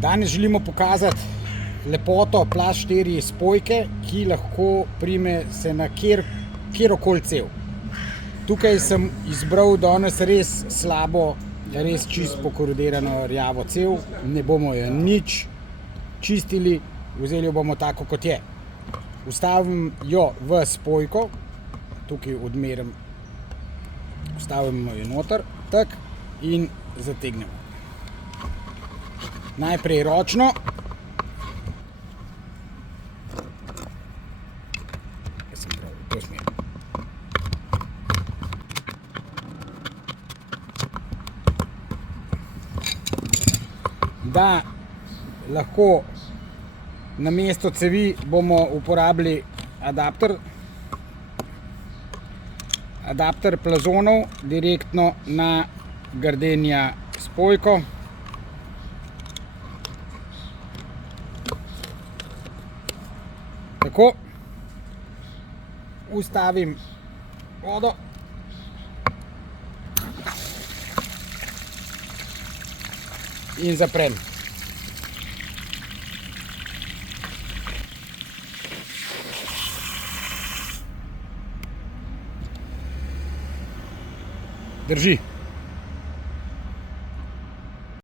Danes želimo pokazati lepoto Plast 4 spojke, ki lahko prime se na kjerokoli cev. Tukaj sem izbral danes res slabo, res čisto pokorodirano rjavo cev. Ne bomo jo nič čistili, vzeli jo bomo tako, kot je. Vstavim jo v spojko, tukaj odmerim, vstavimo jo noter, tak, in zategnemo. Najprej ročno. Da lahko namesto cevi bomo uporabili adapter plazonov direktno na Gardenia spojko. Tako, ustavim vodo. In zaprem. Drži.